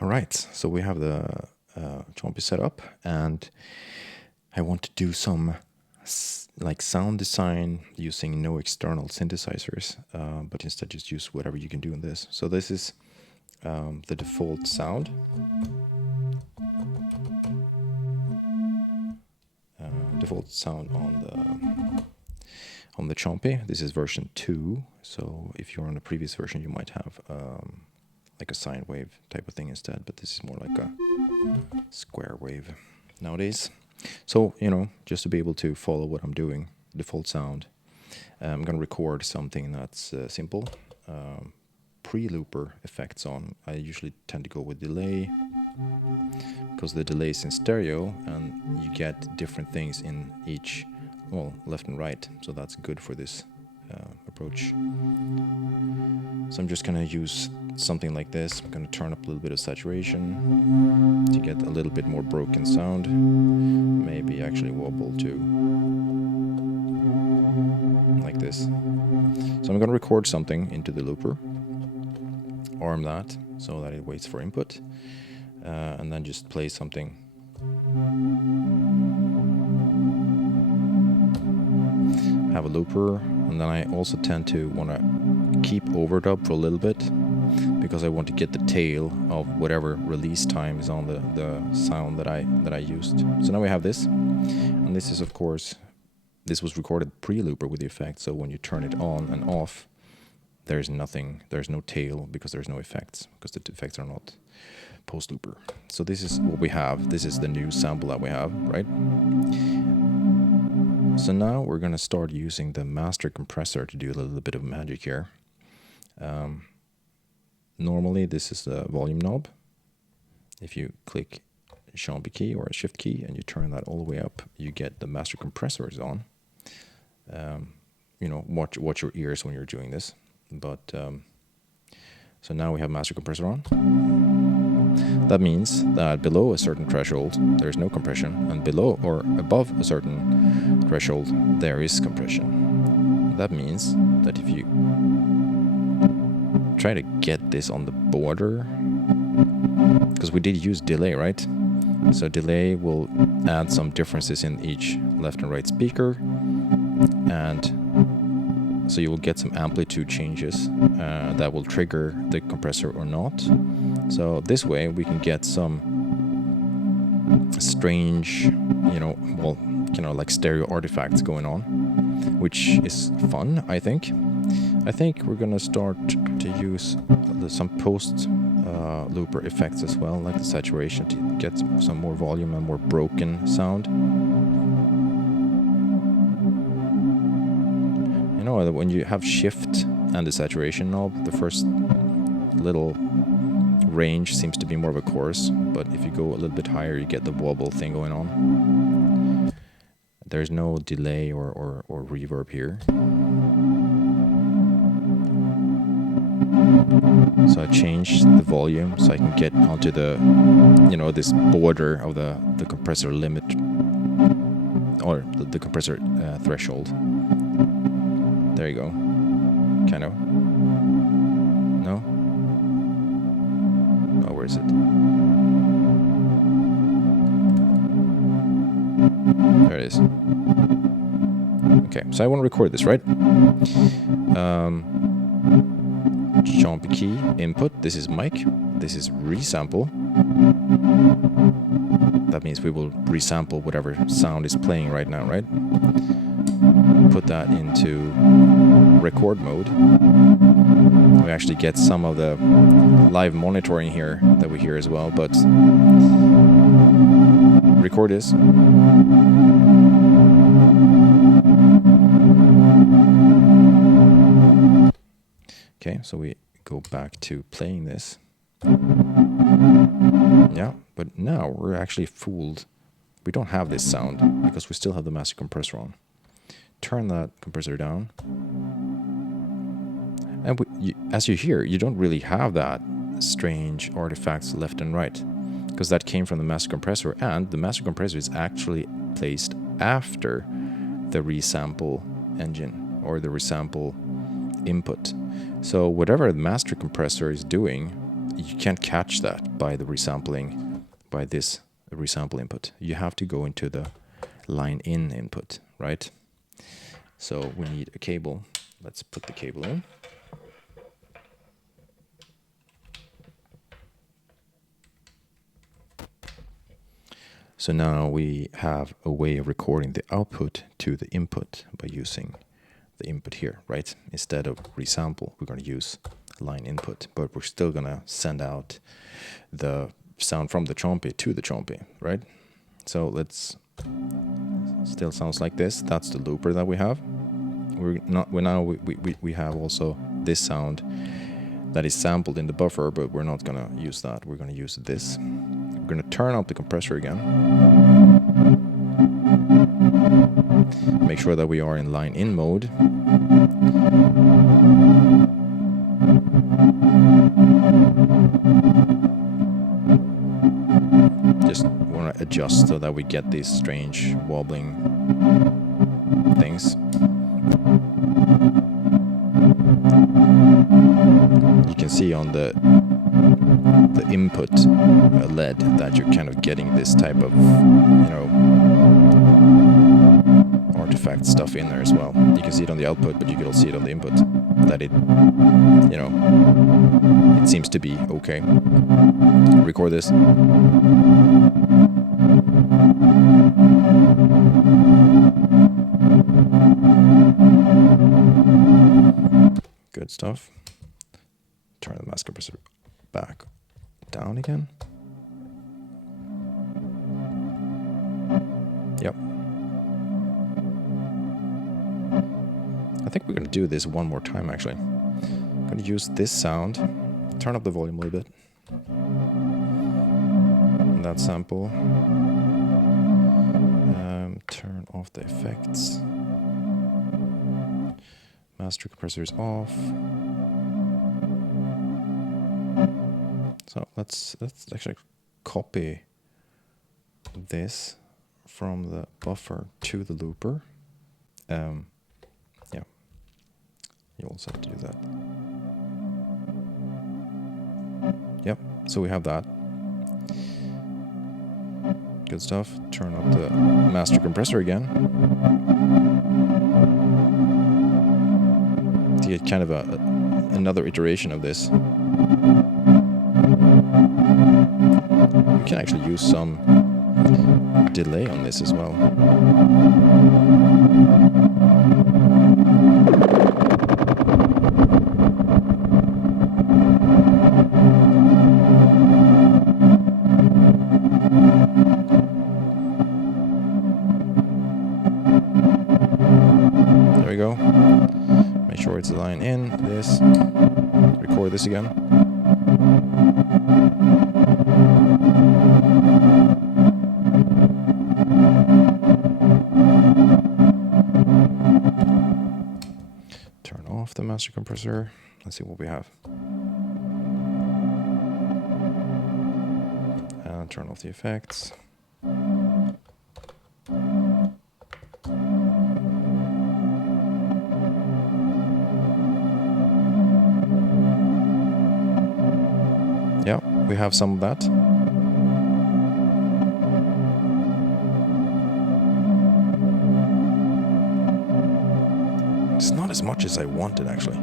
All right, so we have the Chompi set up, and I want to do some like sound design using no external synthesizers, but instead just use whatever you can do in this. So this is the default sound. Default sound on the Chompi. This is version 2, so if you're on a previous version you might have like a sine wave type of thing instead, but this is more like a square wave nowadays. So, you know, just to be able to follow what I'm doing, default sound, I'm going to record something that's simple. Pre-looper effects on. I usually tend to go with delay, because the delay is in stereo and you get different things in each, well, left and right, so that's good for this approach. So I'm just gonna use something like this. I'm gonna turn up a little bit of saturation to get a little bit more broken sound, maybe actually wobble too, like this. So I'm gonna record something into the looper, arm that so that it waits for input, and then just play something. Have a looper, and then I also tend to want to keep overdub for a little bit, because I want to get the tail of whatever release time is on the sound that I used. So now we have this, and this is, of course, this was recorded pre-looper with the effect, so when you turn it on and off, there's nothing, there's no tail, because there's no effects, because the effects are not post-looper. So this is what we have. This is the new sample that we have, right? So now we're going to start using the master compressor to do a little bit of magic here. Normally this is the volume knob. If you click Chompi key or a shift key and you turn that all the way up, you get the master compressor is on. You know, watch your ears when you're doing this. But so now we have master compressor on. That means that below a certain threshold there's no compression, and below or above a certain threshold there is compression. That means that if you try to get this on the border, because we did use delay, right? So delay will add some differences in each left and right speaker, and so you will get some amplitude changes that will trigger the compressor or not. So this way we can get some strange, you know, well, you know, like stereo artifacts going on, which is fun, I think. I think we're gonna start to use some post looper effects as well, like the saturation, to get some more volume and more broken sound. You know, when you have shift and the saturation knob, the first little range seems to be more of a chorus, but if you go a little bit higher you get the wobble thing going on. There's no delay or reverb here. So I changed the volume so I can get onto the, you know, this border of the compressor limit, or the compressor threshold. There you go. Kind of. No? Oh, where is it? There it is. Okay, so I want to record this, right? Chompi key, input, this is mic, this is resample. That means we will resample whatever sound is playing right now, right? Put that into record mode. We actually get some of the live monitoring here that we hear as well, but record this. Okay, so we go back to playing this. Yeah, but now we're actually fooled. We don't have this sound because we still have the master compressor on. Turn that compressor down. And as you hear, you don't really have that strange artifacts left and right, because that came from the master compressor, and the master compressor is actually placed after the resample engine or the resample input. So whatever the master compressor is doing, you can't catch that by the resampling, by this resample input. You have to go into the line in input, right? So we need a cable. Let's put the cable in. So now we have a way of recording the output to the input by using the input here, right? Instead of resample, we're going to use line input, but we're still going to send out the sound from the Chompi to the Chompi, right? So let's, still sounds like this. That's the looper that we have. We have also this sound that is sampled in the buffer, but we're not going to use that. We're going to use this. We're going to turn up the compressor again. Make sure that we are in line in mode. Just want to adjust so that we get these strange wobbling things. You can see on the input LED that you're kind of getting this type of, you know, artifact stuff in there as well. You can see it on the output, but you can also see it on the input that it, you know, it seems to be okay. Record this. Good stuff. Turn the mask compressor back down again. Yep. I think we're going to do this one more time actually. I'm going to use this sound, turn up the volume a little bit. And that sample. Turn off the effects. Master compressor is off. So let's actually copy this from the buffer to the looper. Yeah, you also have to do that. Yep, so we have that. Good stuff. Turn up the master compressor again. To get kind of another iteration of this. We can actually use some delay on this as well. There we go. Make sure it's a line in, this. Record this again. Turn off the master compressor. Let's see what we have. And turn off the effects. Yeah, we have some of that. It's not as much as I wanted, actually.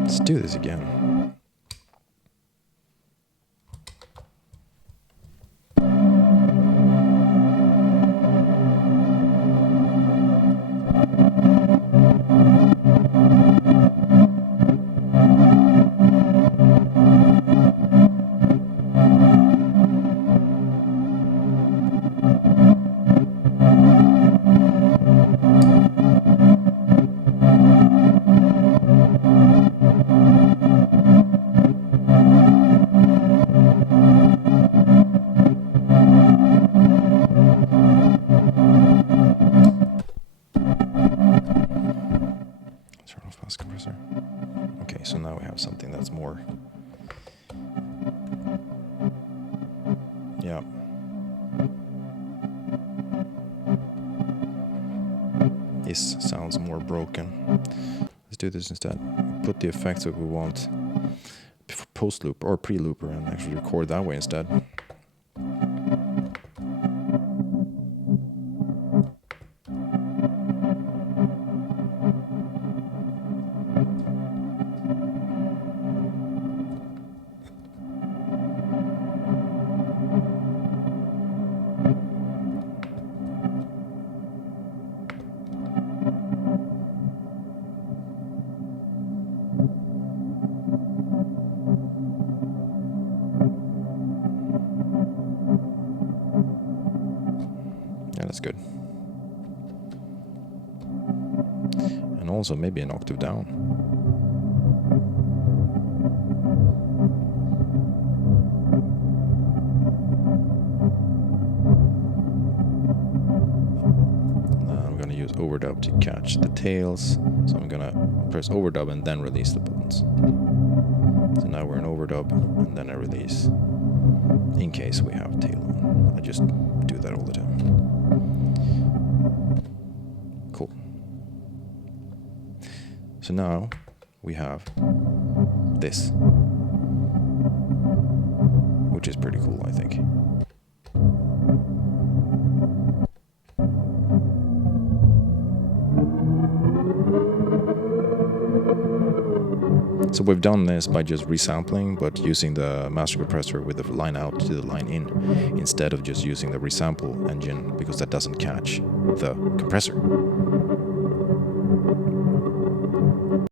Let's do this again. Compressor. Okay, so now we have something that's more. Yeah. This sounds more broken. Let's do this instead. Put the effects that we want. post loop or pre-looper and actually record that way instead. Yeah, that's good. And also maybe an octave down. Now I'm gonna use overdub to catch the tails. So I'm gonna press overdub and then release the buttons. So now we're in overdub and then I release in case we have tail on. I just do that all the time. Cool. So now we have this, which is pretty cool, I think. So we've done this by just resampling, but using the master compressor with the line out to the line in, instead of just using the resample engine, because that doesn't catch the compressor.